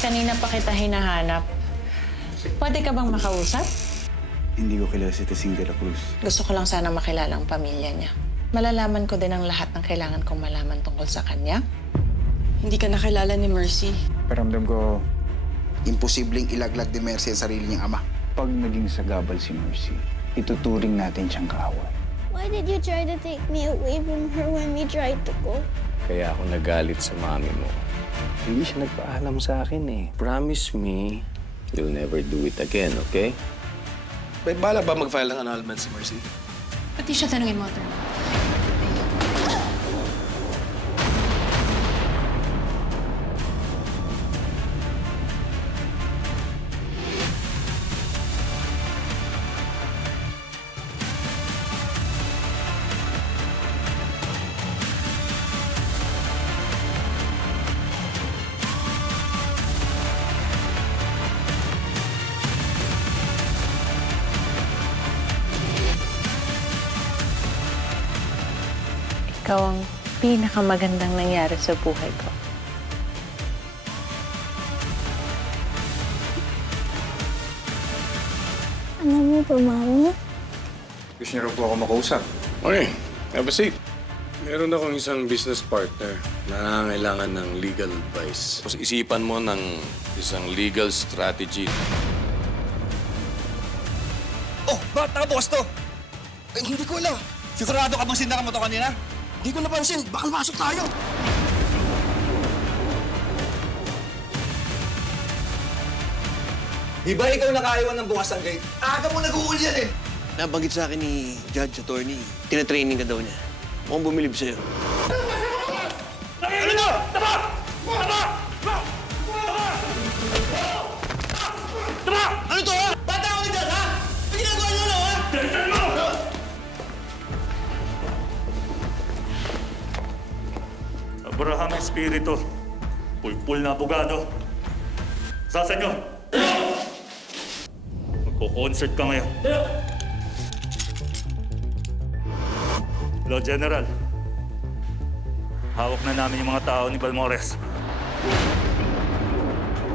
Kanina pa kita hinahanap. Pwede ka bang makausap? Hindi ko kilala si Tesing de la Cruz. Gusto ko lang sana makilala ang pamilya niya. Malalaman ko din ang lahat ng kailangan kong malaman tungkol sa kanya. Hindi ka nakilala ni Mercy. Paramdam ko, Imposibleng ilaglag ni Mercy ang sarili niyang ama. pag naging sagabal si Mercy, ituturing natin siyang kaaway. Why did you try to take me away from her when we tried to go? Kaya ako nagalit sa mami mo. Hindi siya nagpaalam sa akin eh. Promise me, you'll never do it again, okay? May bala ba mag-file ng annulment si Mercy? Pati siya tanungin mo, Atty. Ikaw ang pinakamagandang nangyari sa buhay ko. Alam mo ba, Mami? Gusto niyo rin po ako makausap. Okay, have a seat. Meron akong isang business partner na nangangailangan ng legal advice. Tapos isipan mo ng isang legal strategy. Oh, ba't nakabukas to? Eh, hindi ko alam. Sigurado ka bang sinara mo to kanina? Hindi ko napansin. Baka masok tayo. Di ba ikaw nakaiwan ng bukas ang gate? Aga mo nag-uuli yan eh. Nabanggit sa akin ni Judge Attorney, tinatraining ka daw niya. Mukhang bumilib sa'yo. Ano to? Tama! Tama! Tama! Ano to, ha? Bata ako ni Dad, ha? May ginagawa niyo ano, ha? Dalitan mo! Abraham Espiritu, pulpul na abogado. Sasa nyo! Magko-concert ka ngayon. Hello, General. Hawak na namin yung mga tao ni Balmores.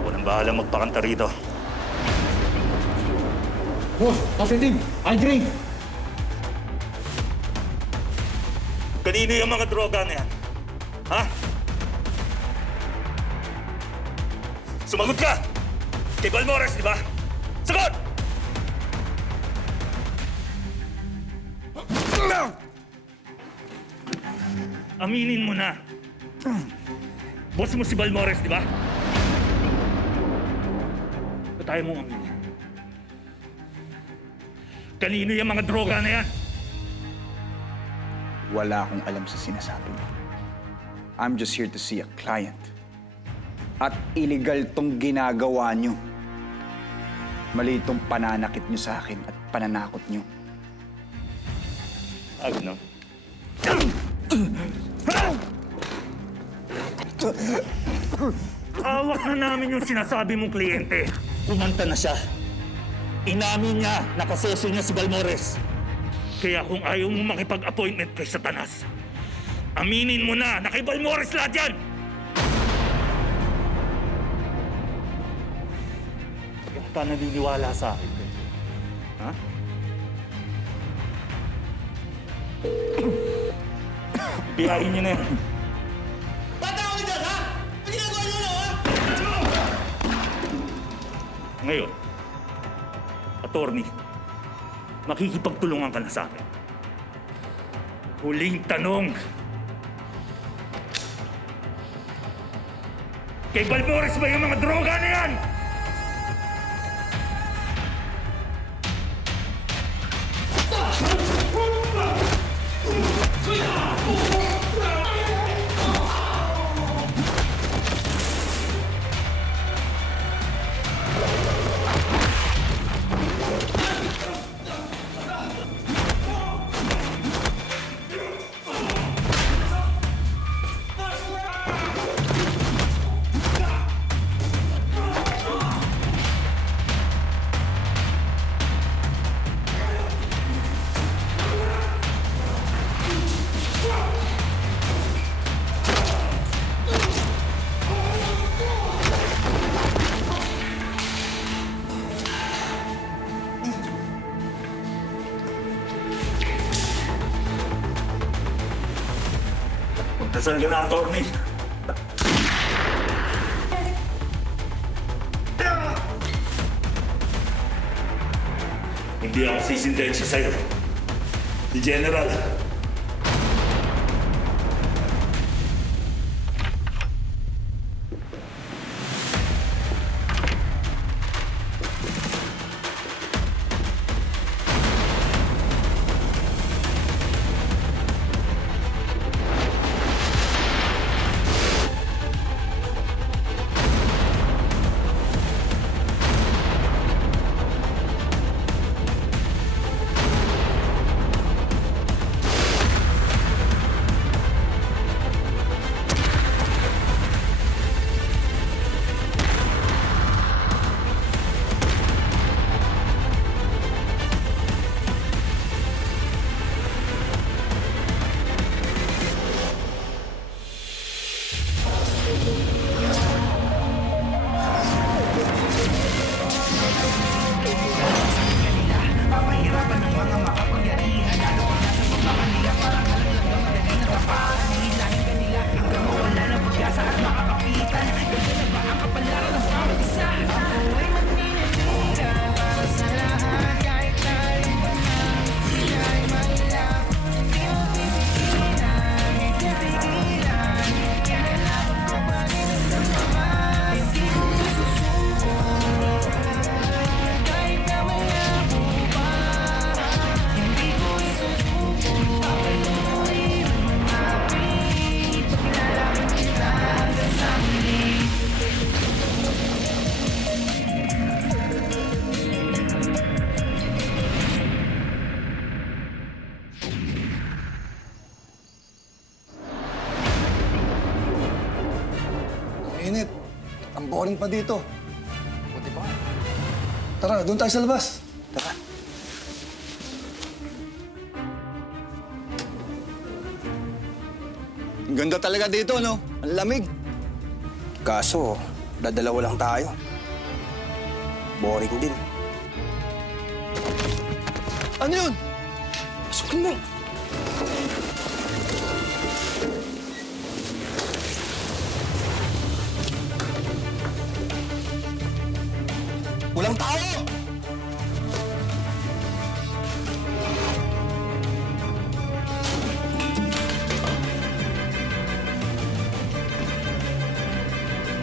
Walang bahala magpakanta rito. Boss, Captain Tim, Aldrin! Kanino yung mga droga na yan? Ha? Sumagot ka! Kay Balmores, di ba? Sagot! Aminin mo na. Boss mo si Balmores, di ba? Ba't tayo mong aminin? Kanino yung mga droga na yan? Wala akong alam sa sinasabi mo. I'm just here to see a client. At illegal tong ginagawa nyo. Mali itong pananakit nyo sa akin at pananakot nyo. Agno. Hawak na namin yung sinasabi mong kliyente. Kumanta na siya. Inamin niya, nakasosyo niya si Balmores. Kaya kung ayaw mo makipag-appointment kay Satanas, aminin mo na kay Balmores lahat yan! Kaya ka naniniwala sa akin. Ha? Biyahin niyo na yan. Bata ako ni Dad, ha? May ginagawa niyo ano, ha? Ngayon, attorney, makikipagtulungan ka na sa akin. Huling tanong. Kay Balmores ba yung mga droga na yan? Nasaan ka na, attorney? Hindi ako sisintensya sa'yo. Si General. Init. Ang boring pa dito. Buti pa. Tara, doon tayo sa labas. Tara. Ang ganda talaga dito, no? Ang lamig. Kaso, dadalawa lang tayo. Boring din. Ano yun? Pasukin mo. Walang tao!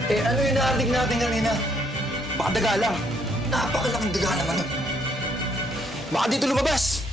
Ano yung narinig natin kanina? Baka daga lang. Napakalaking daga naman nun. Baka dito lumabas!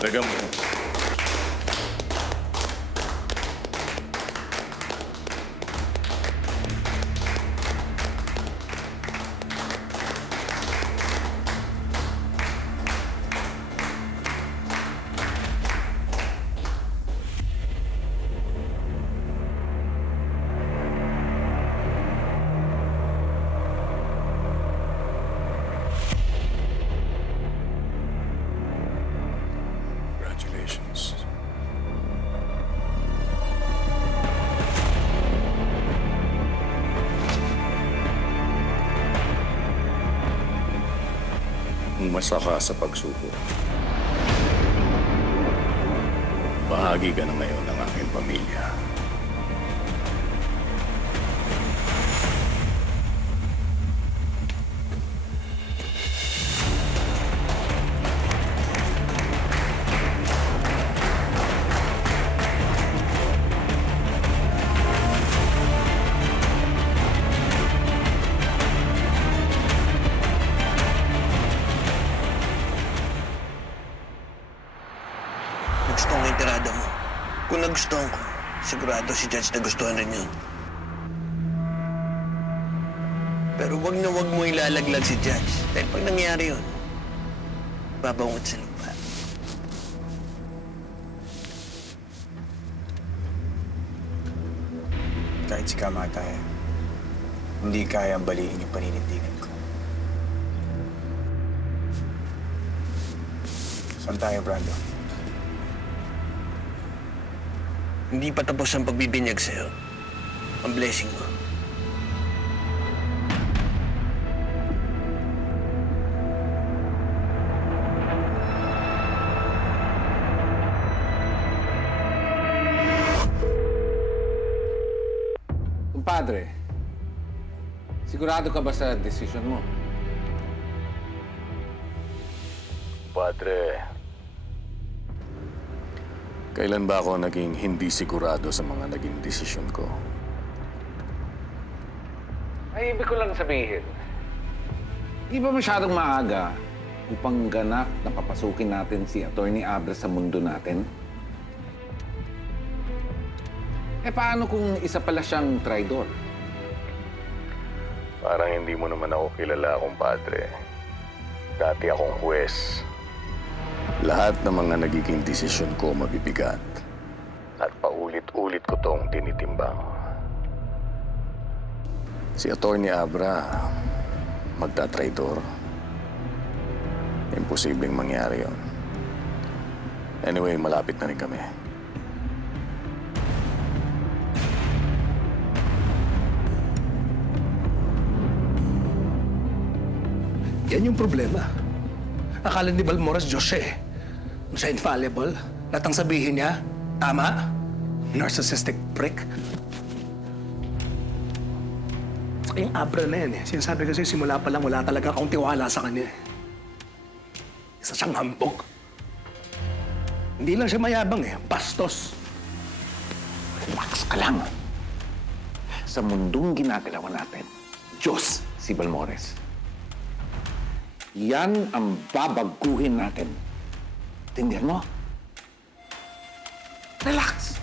Taga mo. Congratulations. Umasa ka sa pagsuko. Bahagi ka na ngayon ng aking pamilya. Nagustuhan ko yung tirada mo. Kung nagustuhan ko, sigurado si Judge nagustuhan rin yun. Pero wag na wag mo ilalaglag si Judge. Dahil pag nangyari yun, babangot sa lupa. Kahit si Kamatay, hindi kayang baliin yung paninindigan ko. Saan tayo, Brando? Hindi pa tapos ang pagbibinyag sa'yo. Ang blessing mo. Kumpadre, sigurado ka ba sa desisyon mo? Padre, kailan ba ako naging hindi sigurado sa mga naging desisyon ko? Ay, ibig ko lang sabihin, di ba masyadong maaga upang ganap na papasukin natin si Atty. Abra sa mundo natin? Eh, paano kung isa pala siyang traidor? Parang hindi mo naman ako kilala, kumpadre. Dati akong huwes. Lahat ng mga nagiging desisyon ko mabibigat. At paulit-ulit ko tong tinitimbang. Si Atty. Abra, magtatraidor. Imposibleng mangyari yon. Anyway, malapit na rin kami. Yan yung problema. Akala ni Balmores Diyos siya eh. Siya infallible. Lahat ang sabihin niya, tama. Narcissistic prick. Saka yung Abra na yan eh. Sinasabi kasi simula pa lang wala talaga akong tiwala sa kanya eh. Isa siyang hampog. Hindi lang siya mayabang eh. Bastos. Relax ka lang. Sa mundong ginagalawan natin, Diyos si Balmores. Yan ang babaguhin natin. Tindihan mo? Relax!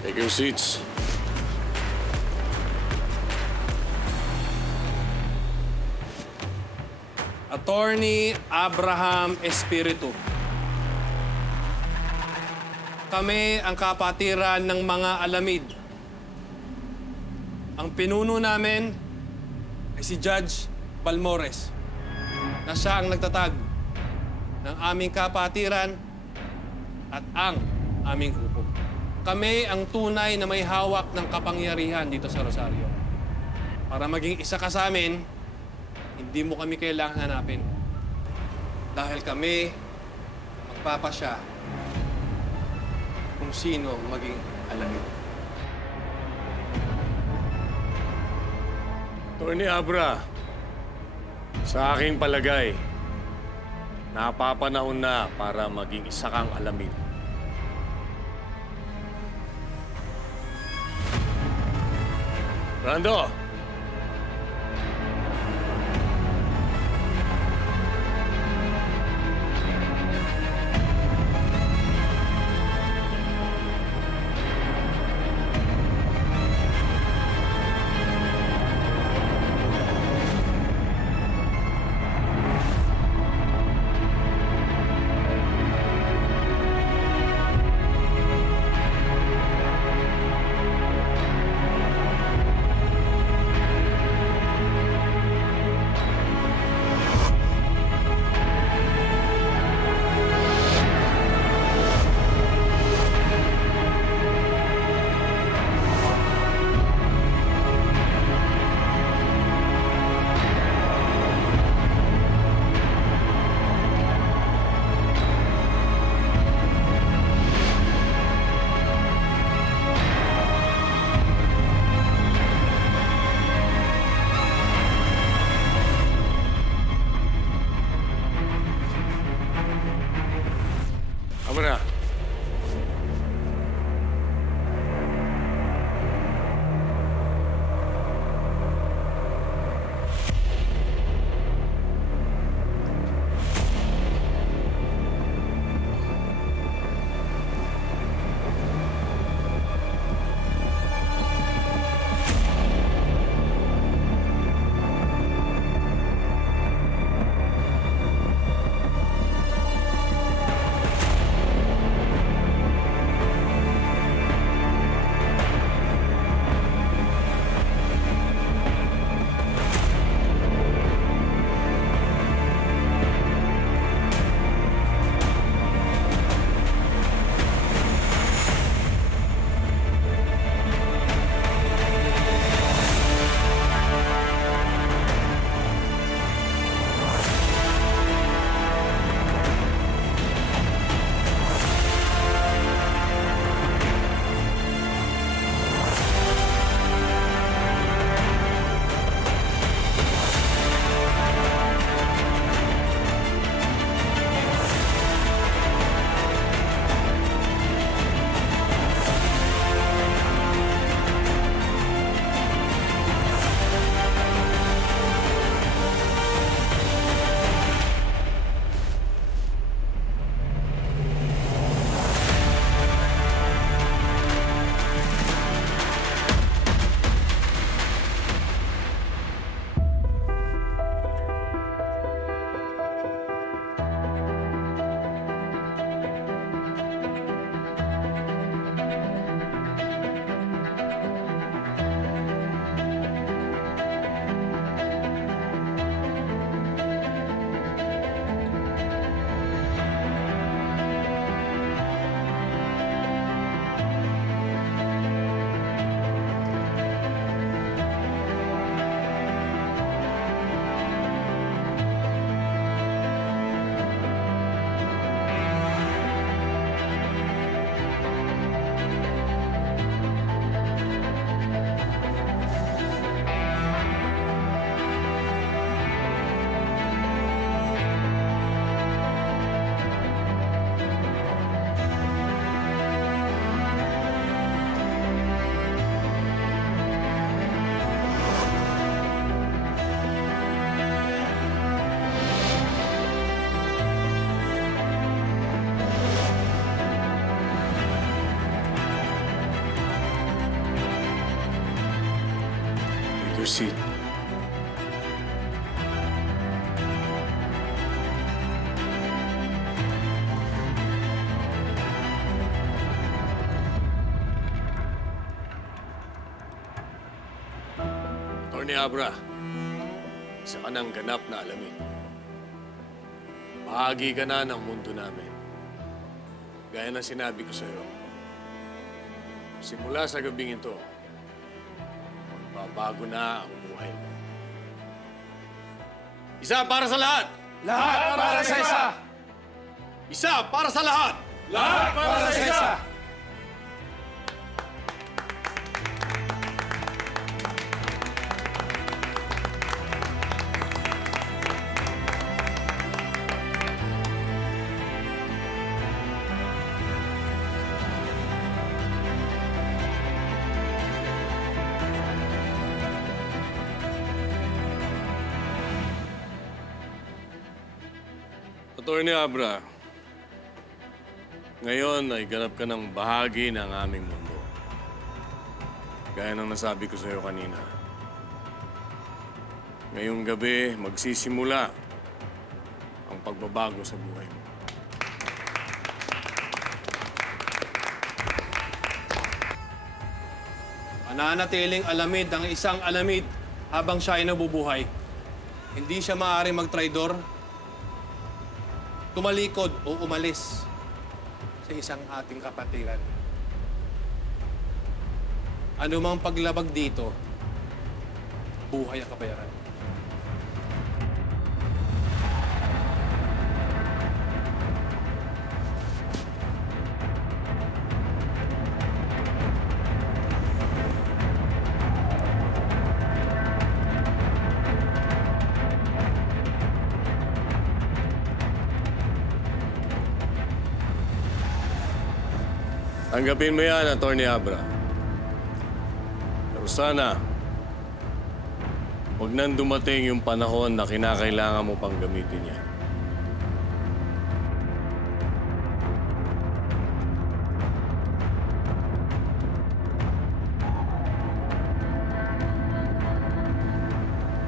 Take your seats. Attorney Abraham Espiritu. Kami ang kapatiran ng mga alamid. Ang pinuno namin ay si Judge Balmores, na siya ang nagtatag ng aming kapatiran at ang aming hukom. Kami ang tunay na may hawak ng kapangyarihan dito sa Rosario. Para maging isa ka sa amin, hindi mo kami kailangan hanapin. Dahil kami magpapasya kung sino maging alamid. Atty. Abra, sa aking palagay, napapanahon na para maging isa kang alamid. Brando! seat. Attorney Abra, isa ka ng ganap na alamin. Bahagi ka na ng mundo namin. Gaya ng sinabi ko sa'yo, simula sa gabing ito, magbabago na ang buhay mo. Isa para sa lahat! Lahat para sa isa! Isa para sa lahat! Lahat para sa isa! Attorney Abra, ngayon ay ganap ka ng bahagi ng aming mundo. Gaya ng nasabi ko sa iyo kanina. Ngayong gabi, magsisimula ang pagbabago sa buhay mo. Mananatiling alamid ang isang alamid habang siya ay nabubuhay. Hindi siya maaaring magtraidor, tumalikod o umalis sa isang ating kapatiran. Ano mang paglabag dito, buhay ang kabayaran. Tanggapin mo yan, Attorney Abra. Pero sana, huwag nang dumating yung panahon na kinakailangan mo pang gamitin yan.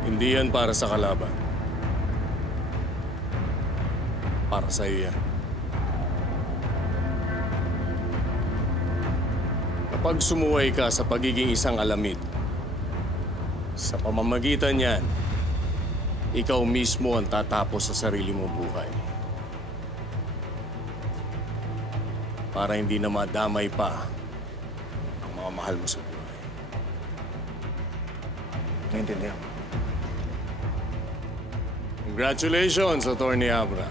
Hindi yan para sa kalaban. Para sa iyo yan. Kapag sumuway ka sa pagiging isang alamid, sa pamamagitan niyan, ikaw mismo ang tatapos sa sarili mong buhay. Para hindi na madamay pa ang mga mahal mo sa buhay. Naintindihan mo. Congratulations, Attorney Abra.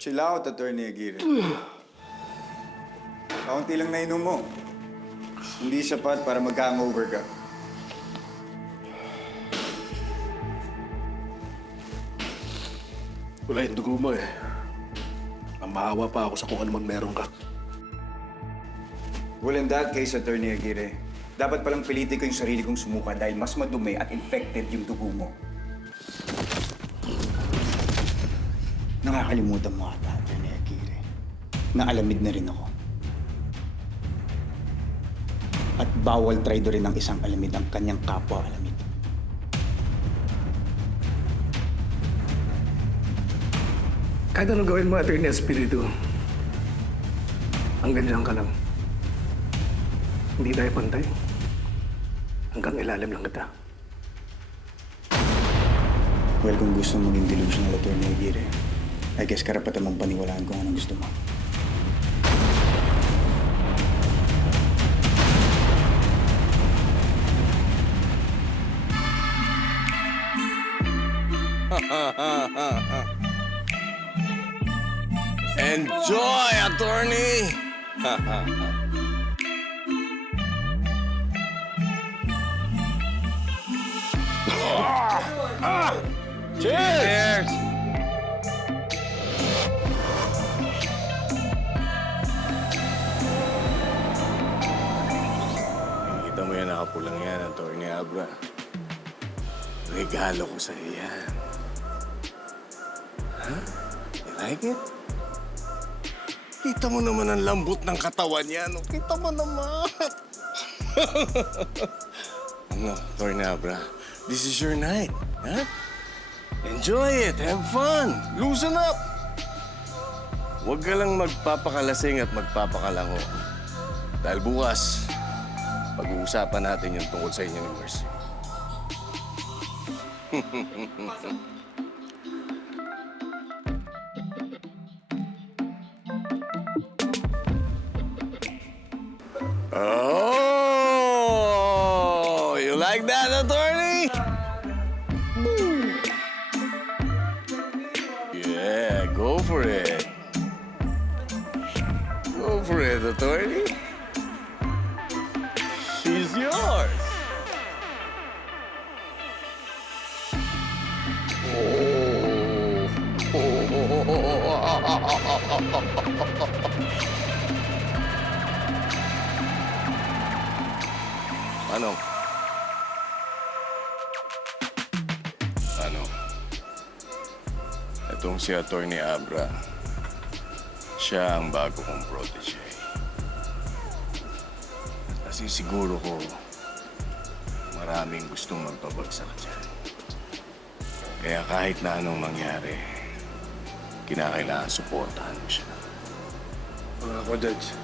Chill out, Attorney Aguirre. Kaunti lang nainom mo. Hindi sapat para mag-hangover ka. Wala yung dugo mo eh. Maawa pa ako sa kung ano man meron ka. Well, in that case, Attorney Aguirre, dapat palang pilitin ko yung sarili kong sumuka dahil mas madumi at infected yung dugo mo. Nakakalimutan mo ata, Attorney Aguirre, na alamid na rin ako. At bawal traido rin ng isang alamid ang kanyang kapwa alamid. Kahit anong gawin mo, Attorney Espiritu, ang ganyan ka lang. Hindi tayo pantay. Hanggang ilalim lang kita. Well, kung gusto mong maging delusional, Attorney Aguirre, I guess karapatan mong paniwalaan kung anong gusto mo. Enjoy, Attorney! Cheers! ko lang yan, Atty. Abra. Regalo ko sa'yo yan. Ha? You like it? Kita mo naman ang lambot ng katawan niya, no? Kita mo naman. Ano, Atty. Abra? This is your night, ha? Enjoy it. Have fun. Loosen up. Huwag ka lang magpapakalasing at magpapakalango. Dahil bukas, pag-uusapan natin yung tungkol sa inyo ni Mercy. Oh! You like that, attorney? Yeah, go for it. Go for it, attorney. She's yours. Ano? Ano? Itong si Atty. Abra, siya ang bago kong protege. Kasi siguro ko, maraming gustong magpabagsak dyan. Kaya kahit na anong mangyari, kinakailangan suportahan mo siya. Ako, Judge.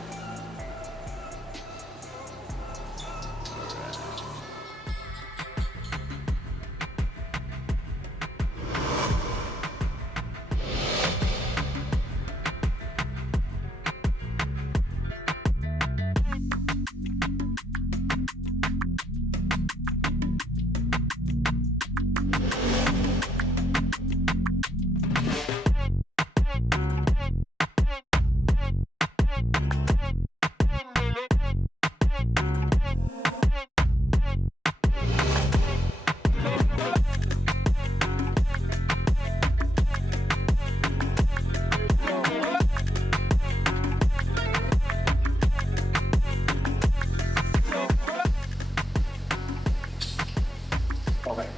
Okay.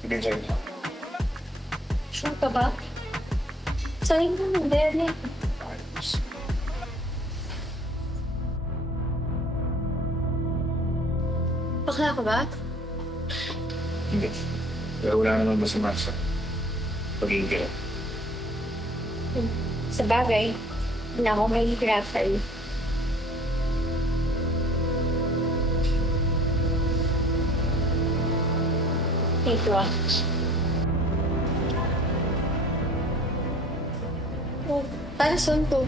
Bigyan sa'yo niya. Sure ka ba? Sayang naman, Bebe. Bakla ka ba? Hindi. Pero wala naman masama sa pagiging gano'n. Sa bagay, hindi na ako mahihirap sa'yo. Ito ah. Oh, para saan to?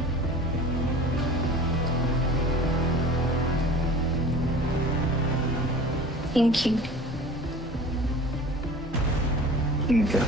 Thank you. Thank you.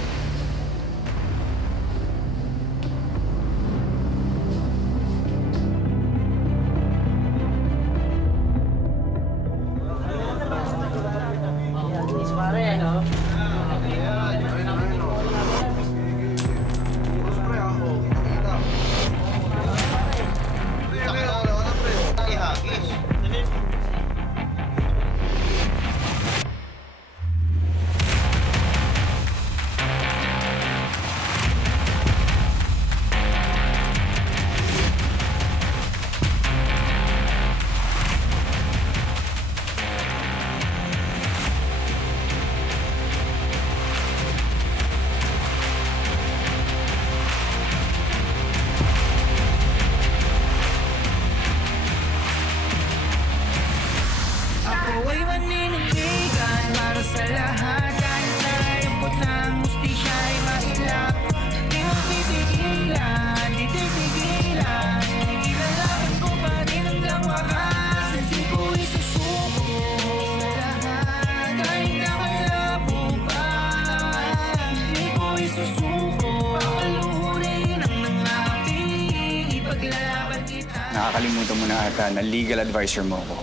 Nakakalimutan mo na ata na legal advisor mo ako.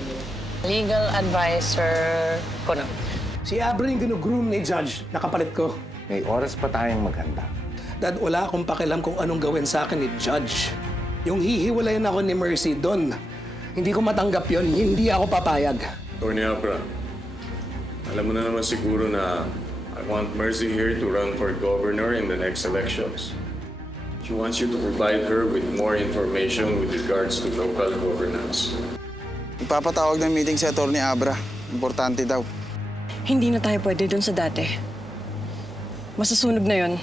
Legal advisor ko na. Si Abra yung ginugroom ni Judge, nakapalit ko. May oras pa tayong maghanda. Dad, wala akong pakialam kung anong gawin sa akin ni Judge. Yung hihiwalayan ako ni Mercy doon, hindi ko matanggap yon, hindi ako papayag. Attorney Abra, alam mo na naman siguro na I want Mercy here to run for governor in the next elections. She wants you to provide her with more information with regards to local governance. Ipapatawag ng meeting si Attorney Abra. Importante daw. Hindi na tayo pwede dun sa dati. Masasunog na yon.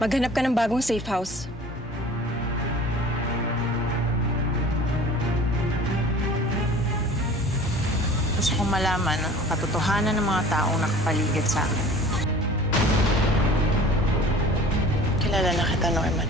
Maghanap ka ng bagong safe house. Gusto kong malaman ang katotohanan ng mga taong nakapaligid sa akin. Kilala na kita, Norman.